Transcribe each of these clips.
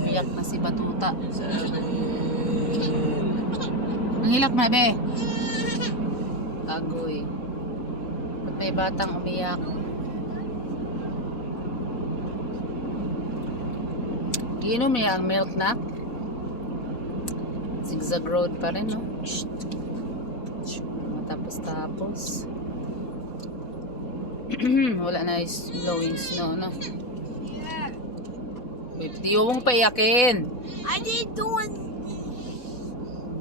Umiyak na si Batuta. 7. Nangilak na, be. Kagoy. Ba't may batang umiyak? Iinom niya ang milk na. Zigzag road pa rin, no? Matapos-tapos. Wala na is blowing snow, no? Wait, di mong paiyakin. I didn't do it.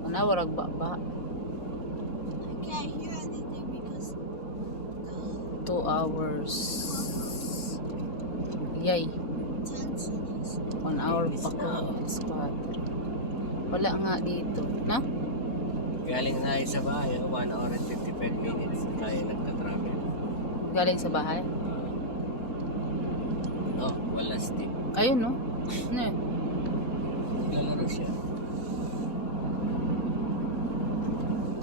Ano, warag ba? I can't hear anything because 2 hours. Yay. tensions. 1 hour pa ko. Squad. Wala nga dito. No? Galing na sa bahay, 1 hour and 55 minutes tayo nagtatravel. Galing sa bahay. No, wala steam. Ayun, no? Ano yun? Naglalaro siya.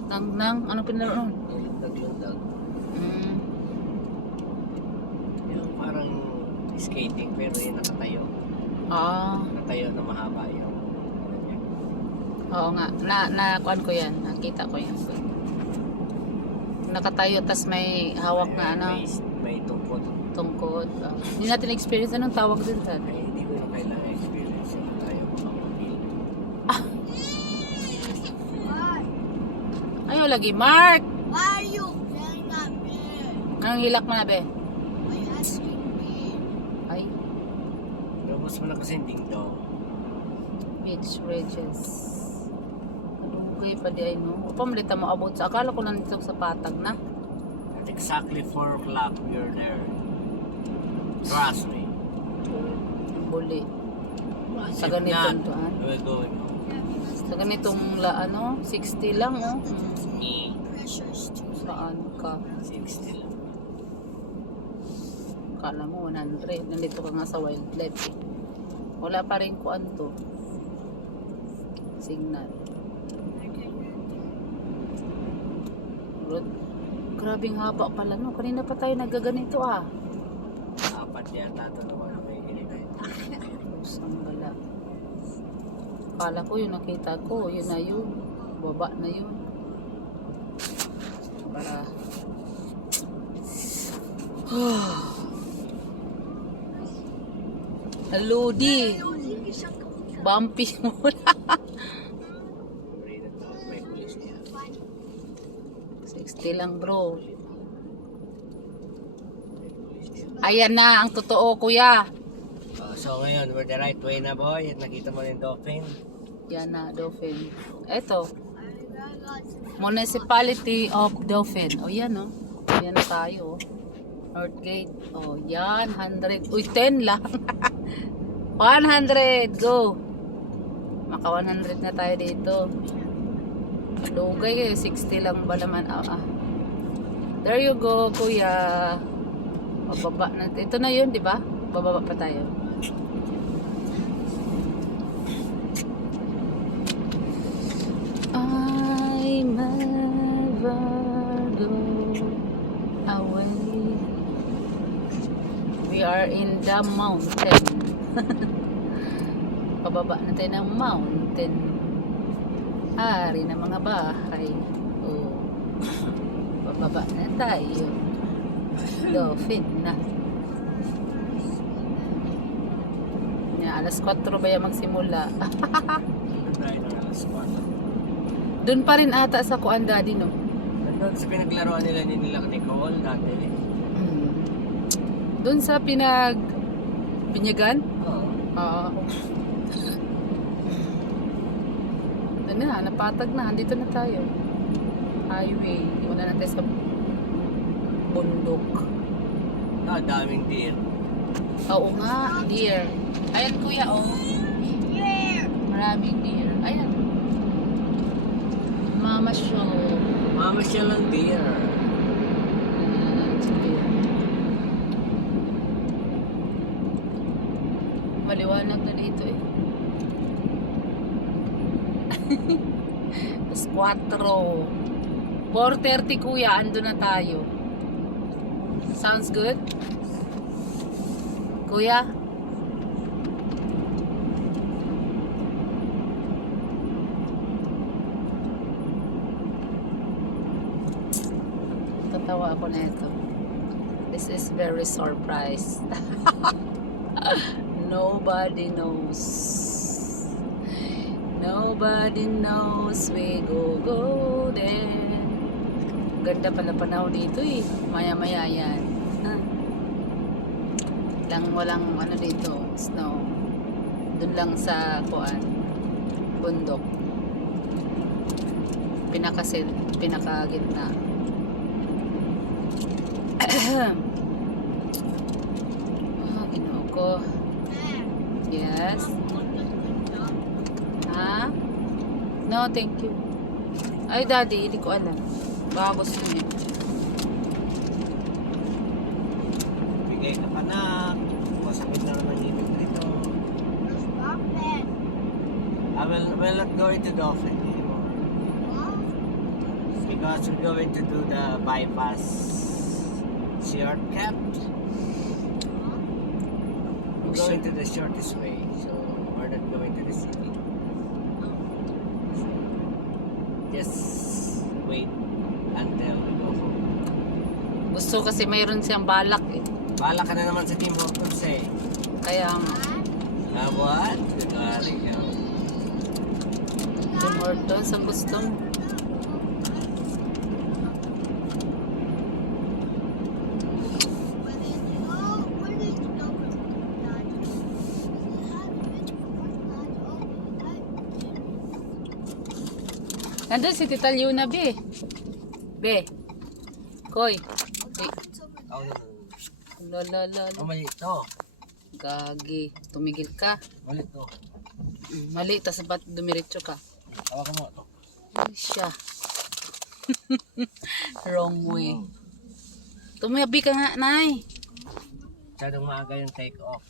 Anong pinalaro nun? Lundag-lundag. Mm. Yung parang skating pero yung nakatayo. Ah. Nakatayo na mahaba yung ano niya. Oo nga. Nakuan ko yan. Nakita ko yan. Nakatayo, tas may hawak na ano, May tungkod. tungkod. Hindi natin experience. Anong tawag din sa? Ay, hindi ko na kailangan experience yung tayo makapag-feel. Why? Ayaw lagi. Mark! Why are you feeling that big? Anong hilak mo na, be? Why are you asking me? Ay, Lubos mo na kasi yung ding-dong. beach ridges. Adugay pa di ay, no? Pamilita mo abot sa. Akala ko nandito sa patag na. At exactly 4 o'clock, you're there. Trust me. Buli. Sa If ganitong not, tuan. we're going home. Sa ganitong 60 lang, oh. Pressure's too Saan ka? 60 lang. Kala mo 100. Nandito ka nga sa wildlife. Wala pa rin kuan to. Signal. Road. Grabing haba pala, no? Kanina pa tayo nagaganito, ah. Apat yata ito naman na may ganito. Pusang bala. Kala ko yung nakita ko, yun na yun. Baba na yun. Para Lodi. Bumpy muna. May pulis niya. 60 lang, bro. Ayan na ang totoo, kuya. So ngayon, we're the right way na, boy. At nakita mo yung dolphin. Yan na, Dauphin. Eto, Municipality of Dauphin. O yan, no? Yan na tayo. North Gate. O, yan. 100. Uy, 10 lang. 100. Go. Maka 100 na tayo dito. Lugay eh. 60 lang ba naman? There you go, kuya. Bababa na. Ito na yun, di ba? Bababa pa tayo. I never go away. We are in the mountain. Pababa na tayo ng mountain. Hari ng mga bahay. Oh. Pababa na tayo. Dolphin na. Alas 4 ba yung magsimula? Tayo ng alas 4. Doon pa rin ata sa kuan, daddy, no? Nandun sa pinaglaruan nila ni Nicole dati. Doon sa binyagan? Oo. Oo. Ano na, napatag na. Andito na tayo. Highway. Iwan na natin sa bundok. Daming deer. Oo nga, deer. Ayan, kuya, oh. Yeah. Maraming deer. Ayan. Mama show. Mama siya lang deer. Maliwanag na dito eh. Mas 4. 4:30 kuya, ando na tayo. Sounds good? Kuya? Sawa ako na ito. This is very surprised. Nobody knows. Nobody knows we go there. Ganda pala panahon dito eh. Maya-maya yan. Walang ano dito, snow. Doon lang sa kuan, bundok. Pinakagitna. Ginoo ko. Yes. Ha? No, thank you. Ay, daddy, hindi ko alam. Baka gusto niya. Bigay ka pa na. Masakit na naman dito dito. Stop it. I will not go into the office anymore. Because we're going to do the bypass shortcut. We're going to the shortest way, so we're not going to the city. Just wait until we go home. Gusto kasi mayroon siyang balak eh. Bahala ka na naman sa Tim Hortons eh. Kaya nga. What? Galing ka. Tim Hortons ang gusto mo. Nandun si Tita Liuna, be. Be. Koy. Be. Oh, Lala. mali ito. Gagi. Tumigil ka. Mali ito. Mali, tas ba't dumiretso ka? Tawagan mo ito. Ay, siya. Wrong way. Tumabi ka nga, Nay. Masyadong maaga yung take off.